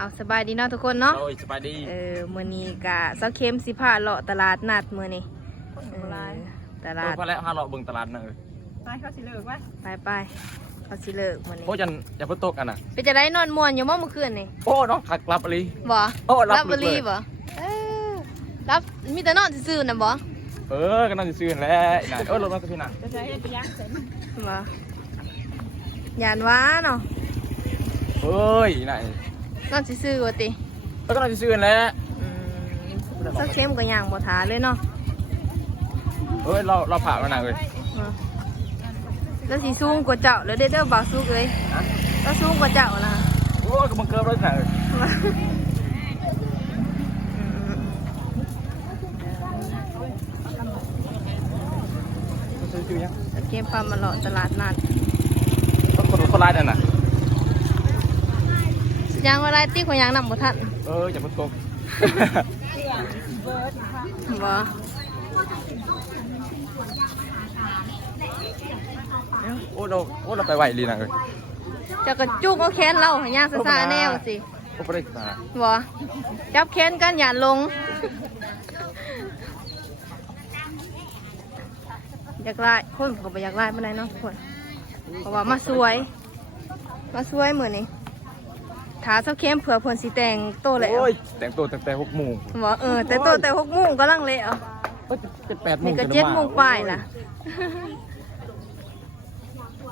เอาสบายดีเนาะทุกคนเนาะโอ้ยสบายดีมื้อนี้กะเซาเข้มสิพาเลาะตลาดนัดมื้อนี้ตลาดพอแล้ว500เบิ่งตลาดน่ะไปเขาสิเลิกวะไปเขาสิเลิกมื้อนี้โอ้ยันอย่าเพิ่งตกอันน่ะเป็นจะได้นอนม่วนอยู่มื้อคืนนี่โอ้น้องขักรับอลีบ่โอ้รับอลีบ่รับมีแต่นอนซื่อๆน่ะบ่ก็นั่งซื่อๆแหละน่ะรถมาพี่น่ะจะใช้ไปย่างเสร็จบ่ยานว้าเนาะเฮ้ยน่ะนอนซื่อๆว่าติก็นั่งซื่อๆแหละสักเข้มก็ย่างบ่ทาเลยเนาะเราผ่ามาน่ะเอ้ยแล้วสิสูงกว่าเจ้าแล้วเด้อบ่าวสุกเอ้ยแล้วสูงกว่าเจ้านะโอ้ก็บังเกิดรถน่ะซื้อยังเก็บปลามาเลาะตลาดนัดคนร้ายนั่นน่ะยางอะไรตีของยางนำบ่ทันอย่าเพิ่งตกบ่โอ้เราไปไหวลีน่ะเอ้ยจะกระจุกเอาแขนเราหย่างซ่าๆแนวสิโอ้บ่ได้ซ่าบ่จับแขนกันอย่าลงอยากไล่คนก็บ่อยากไล่ปานใดเนาะคนเพราะว่ามาสวยมื้อนี้ถ้าเซาเข้มเผื่อเพิ่นสิแต่งโตแล้วโอ้ยแต่งตัวตั้งแต่6:00 นบ่แต่โตแต่6:00 นกำลังแล้ว8:00 นนี่ก็7:00 นปลายล่ะ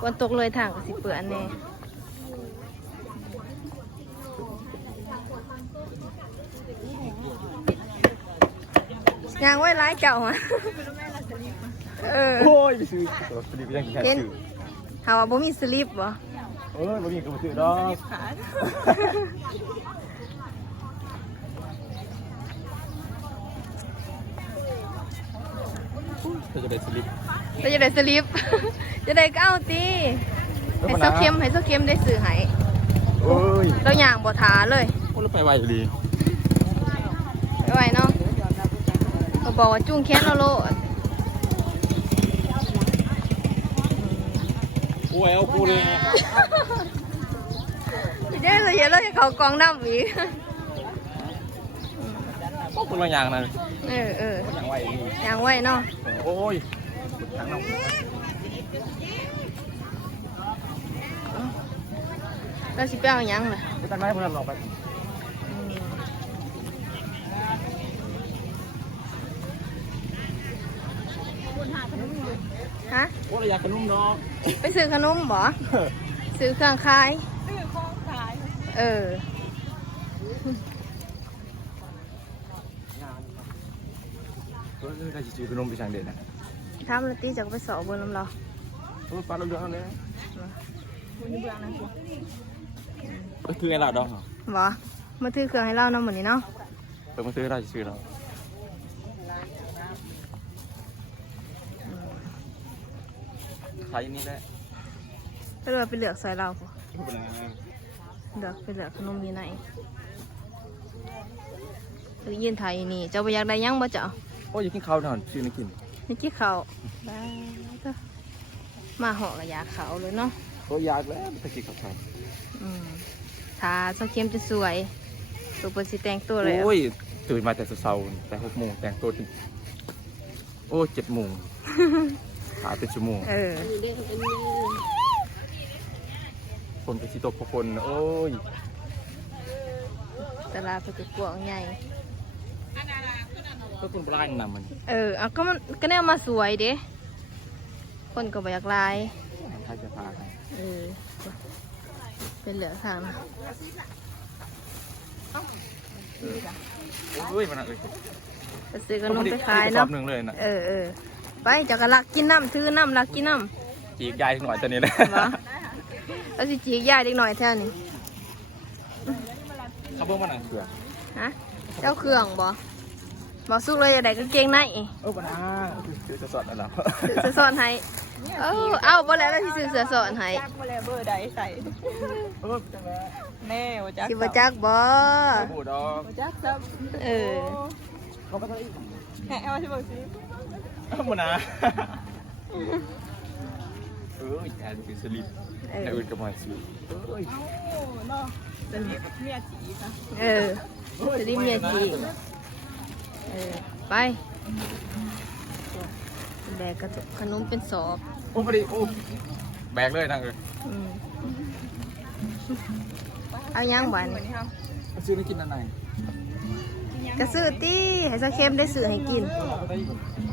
ฝนตกเลยทางก็สิเปื้อนแน่ยางไว้ร้ายเจ้าฮะโอ้ยไปซื้อสลิปยังแค่ซื้อหาว่าบ่มีสลิปบ่บ่มีก็บ่ซื้อดอกจะได้สลิปจะได้ก็เอาตีให้เซาเข้มได้ซื้อให้เราย่างบ่ทาเลยเราไปไวอยู่ดีไปไวเนาะเขาบอกว่าจุ้งแค้นเราโลดโอ้ยเอากูเลยเจ๊เลยเยอะเลยเขากองน้ำอีกพวกคนละอย่างนะอย่างไวเนาะโอ้ยแล้วสิไปเอาหยังล่ะไปตั้งไว้เพื่อนลองไปฮะโอ้ยอยากขนมเนาะไปซื้อขนมบ่ซื้อเครื่องขายได้ซื้อขนมไปสั่งเด็ดนะทำแล้วตีจะไปสอบบนลำเราปลาเราเดือดเลยคือไงล่ะดอกบ่มาถือเครื่องให้เราเนาะเหมือนนี้เนาะมาซื้อได้ซื้อเราขายนี่แหละไปเลือกใส่เราเลือกไปเลือกขนมอยู่ไหนคือยืนไทยนี่เจ้าไปอยากได้ยังบ่เจ้าโอ้ยกินข้าวหน่อยซื้อไม่กินนี่กินข้าวมาห่อกับยาขาวเลยเนาะโอ้ยากแล้วไปกินข้าวไทยทาเซาเข้มจะสวยตัวเปิดสีแต่งตัวเลยโอ้ยตื่นมาแต่เช้าแต่6:00 นแต่งตัวถึงโอ้7:00 นขาเป็นชั่วโมงคนไปสิตกพวกคนโอ้ยตลาดเป็นกว้างใหญ่ก็คนปลายนำมันก็มันก็แนวมาสวยเด้คนก็บ่อยากลายใครจะพาเป็นเหลือทางโอ้ยมันอะไรไปซื้อขนมไปขายเนาะไปจากกะลักกินน้ำถือน้ำลักกินน้ำจีกยายหน่อยตอนนี้เลยแล้วสิจีกยายเด็กหน่อยแท่นี้เขาเบิ่งมันอะไรเครื่องเจ้าเครื่องบ่สู้เลยจะได้กางเกงในปัญหาจะสอนอะไรจะสอนให้เอาบ่แล้วที่ซื้อเสื้อสอนให้บ่แล้วเบอร์ใดใส่แม่บ่จักสิบ่จักบ่บ่จักซับเขาก็ต้องแหะเอาสิบ่สิปัญหา แอนคือสลิปแต่อื่นก็มาซื้อ เนาะจะมีเมียจีค่ะ จะได้เมียจีไปแบกกระขนมเป็นสอบ โอ้พอดีโอ้แบกเลยนั่งเลย เอาย่างหวาน เหมือนที่เขา ซื้อไม่กินอันไหน กระซื้อตี้ให้ซะเข้มได้ซื้อให้กิน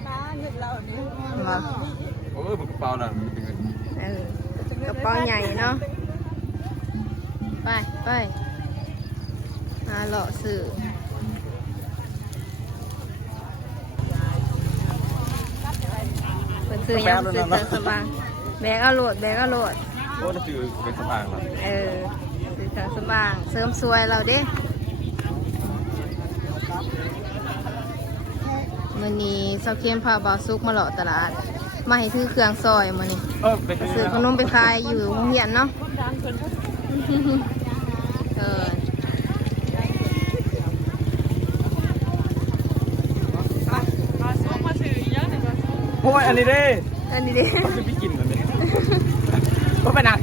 ป้าเงินเราเนี่ย บ่ โอ้มันกระเป๋าน่ะมันเป็นเงิน กระเป๋าใหญ่เนาะไปเลาะซื้อเป็นซื้อยังซื้อเติมสบางแบกเอาโหลด โอ้นั่นคือเป็นสมางครับ ซื้อเติมสบางเสริมสวยเราเด้มื้อนี้เซาเข้มพาบ่าวซุกมาเลาะตลาดมาให้ซื้อเครื่องซอยมื้อนี้ เป็น ซื้อขนมไปขายอยู่โรงเรียนเนาะเออ มาซื้อมาซื้อเยอะเลยมาซื้อ โอ้ยอันนี้เด้ อันนี้ดิ มันคือพี่กินแบบนี้ก็ไปนั่ง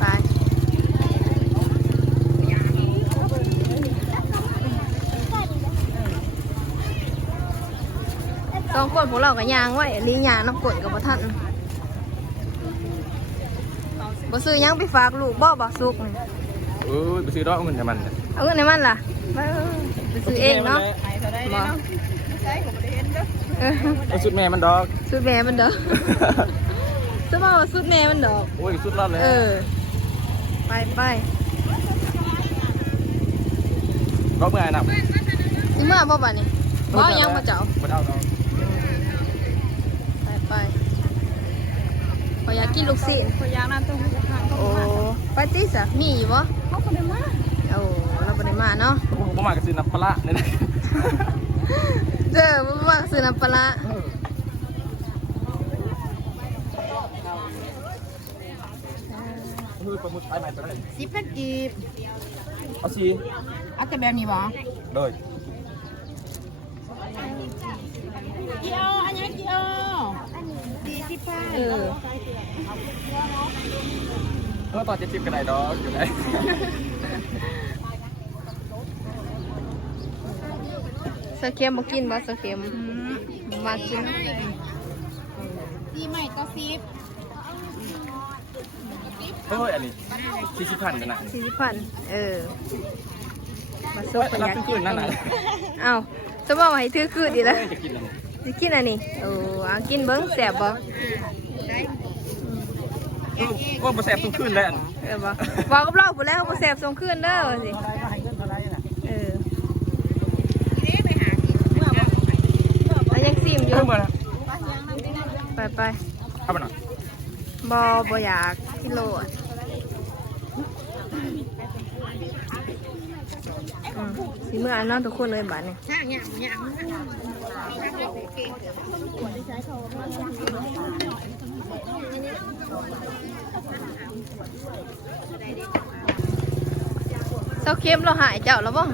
ไปต้องกดพวกเรากับยางไว้ลียางน้ำกดกับบ่ทันบ่ซื้อหยังไปฝากลูกบ่สุกนี่ ไปซื้อดอกเงินให้มัน เอาเงินในมันล่ะไปซื้อเองเนาะ ไอ้เท่าไรเนาะใช่ผมไม่ได้เห็นเด้อ เอาสุดแม่มันดอก สุดแม่มันเด้อจะบอกว่าสุดแม่มันดอก โอ้ยสุดรอดเลย ไป ก็เมื่อไหร่นะ สิเมื่อบ่บัดนี้บ่ยังบ่เจ้า บ่เอาเนาะ ไปขอยอยากกินลูกศิษย์ พยางนั้นต้องทาง โอ้ไปติสะมีอยู่บ่ เขาคนเดียวมา โอ้เราบ่ได้มาเนาะ ผมมากับซื้อน้ำปลาเนี่ยนะ เจอบ่มาซื้อน้ำปลาร้า คือปลาหมึกไทยใหม่ตัวไหน 10,000กีบ เอาสิ เอาแต่แบบนี้บ่ เลย เกี่ยวอันนี้เกี่ยว40,000 ตอน70กันไหนดอกอยู่ไหน สะเค็มบ่กินบ่สะเค็มมากิน ดีใหม่ก็10 อันนี้40,000กันนะ 40,000มาซุก รับขึ้นนั่นน่ะ เอ้าจะบอกว่าให้ถือคืนดีแล้ว จะกินอะไร สิกินอันนี้โอ้เอากินเบิ้งแสบบ่ ว่าบ่แซ่บทุกคืนแล้ว บ่บอกกับเราพูดแล้วบ่แสบส่งคืนเด้อว่าสิแล้วยังซิมอยู่ เพิ่มมา ไป เข้าไปหน่อย บ่อยากกินโลดสิเมื่ออันนอนทุกคนเลยบัดนี้เจ้าเข้มเราหายเจ้าแล้วบ่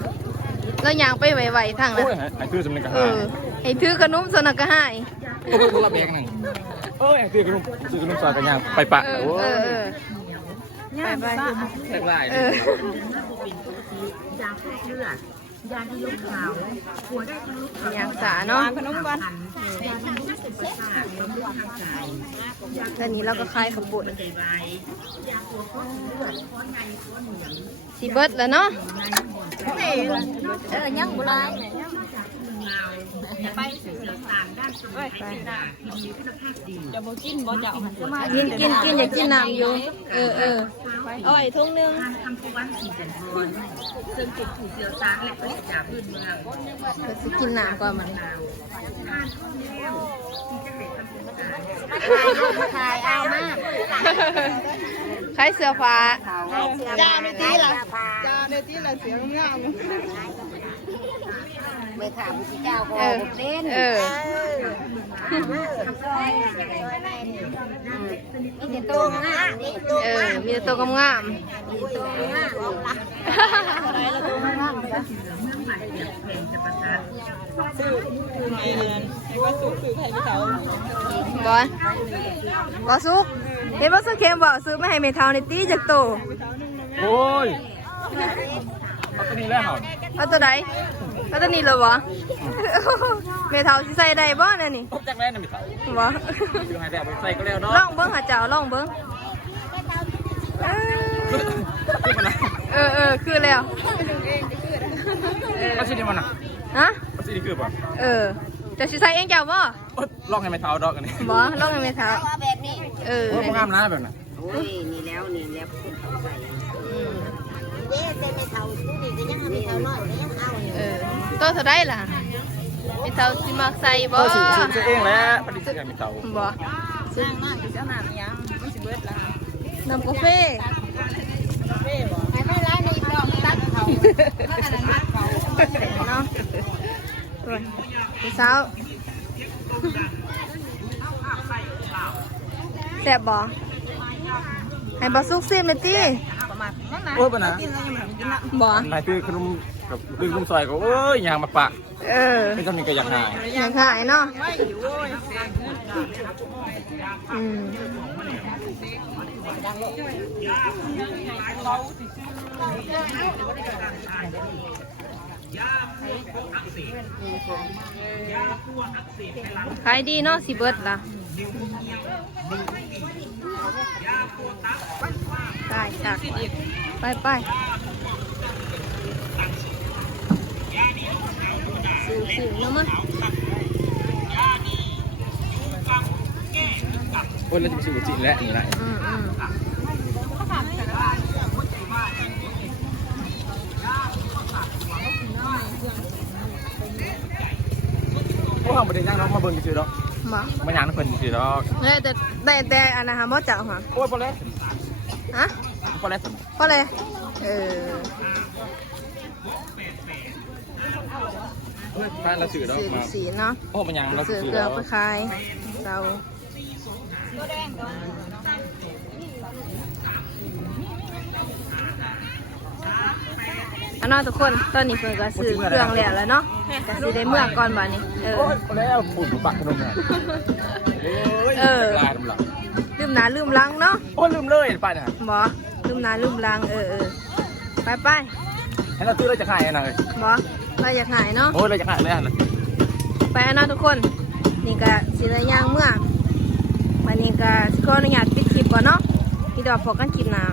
เราย่างไปไวๆทางนั้น โอ้ยไอ้คือสำเนียงกระหาย ให้ถือขนมสนักก็หาย ก็เป็นคนละแบงหนึ่งไอ้คือขนมซอยกันย่างไปปะโอ้ย ไป แตกลาย อย่างสาเนาะ ขนมวัน ตอนนี้เราก็คลายขบุญสีเบิร์ดแล้วเนาะ ยังบุไรไปจะบ่กินบ่จะเอาหันมา กินอยากกินน้ำอยู่เอาไอ้ทุ่งนึงก็สิกินน้ำก่อนมันขายเอามากขายเสื้อผ้า จ้าในที่ละจ้าในที่ละเสียงงาม เมื่อถามพี่เจ้าก็เล่นมีแต่ตัวงามนี่ตัว มีแต่ตัวงาม ตัวงามอะไรละตัวงาม ซื้อไอ้นั่นไอ้ก็ซื้อไข่พี่เต๋า บอล บ่สุกเห็นว่าซื้อเค็มบ่ซื้อมาให้เมทาในตีจากโต โอ้ยเอาตัวนี้แล้วเหรอ เอาตัวใดเอาตัวนี้เลยบ่เมทาสิใส่ได้บ่นั่นนี่ ตกจากแรกน่ะมีเต่า บ่ คือให้แต่ไปใส่ก็แล้วเนาะ ลองเบิ่งหาเจ้าลองเบิ่งคือแล้ว ก็สินี่มันน่ะ ฮะ ก็สินี่คือบ่ จะสิใส่เองเจ้าบ่ ลองให้ไม่เท่าดอกกันนี่ บ่ลองให้เมทา เอาแบบนี้ โอ้ยงามนะแบบนั้น โอ้ยนี่แล้วเด้เต้นไม่เท่าผู้นี่ก็ยังไม่เท่าน้อยก็ยังเอาอยู่ ตัวเท่าไดล่ะเมทาสิมักใส่บ่ ก็สิซื้อเองแหล้วพอดีซื้อให้ไม่เท่า บ่ สร้างมากจะเจ้าหนามยังมันสิเบิดละ น้ำกาแฟ ให้ไม่ร้ายในดอกตัดเขามันอันนั้นมัดเขา เนาะตัวพี่สาวแซ่บบ่ให้บ่สุกซิมเลยติ ประมาณนั้นนะ โอ้ยบ่นะ กินแล้วยังไม่กินละ บ่ นายคือขนมกับดึงขนมซอยก็โอ้ยยางมาปะเป็นจำนี้ก็อยากหาย อยากขายเนาะ ไว้อยู่โว้ย อืมขายดีเนาะสิเบิดล่ะได้จ้ะไปซื้อเนาะมั้ง โอ้ยแล้วจะไปซื้อจริงแล้วนี่ไร อืมพวกเขาไม่ได้ย่างน้องมาเบิ่งซื้อดอก บ่ ไม่ย่างน้ำเพิ่นซื้อดอก แต่อันนะฮะบ่เจ้าฮะ โอ้ยพอแล้ว ฮะ พอแล้ว ก็เลยถ้าเราซื้อดอก สื่อ มา สีเนาะ โอ้มันย่างเรา สื่อ ซื้อ เกลื ด อ อก ไปคายเราอันนั้นทุกคนตอนนี้เพิ่นก็ซื้อเครื่องแล้วเนาะก็สิได้เมื่อก่อนบ่นี้โอ้ยพอแล้วปุ่นปักขนมเนี่ยโอ้ยลายดำหลัง ลืมหน้าลืมหลังเนาะ โอ้ยลืมเลยไปนะ บ่ลืมหน้าลืมหลังไป ให้เราซื้อเราจะขายนะเลย บ่เราอยากหายเนาะ โอ้ยเราจะขายเลยนะ ไปอันนั้นทุกคนนี่ก็สิได้ย่างเมื่อวันนี้ก็สิขออนุญาตปิดคลิปก่อนเนาะพี่ดอกพอกันคลิปหน้า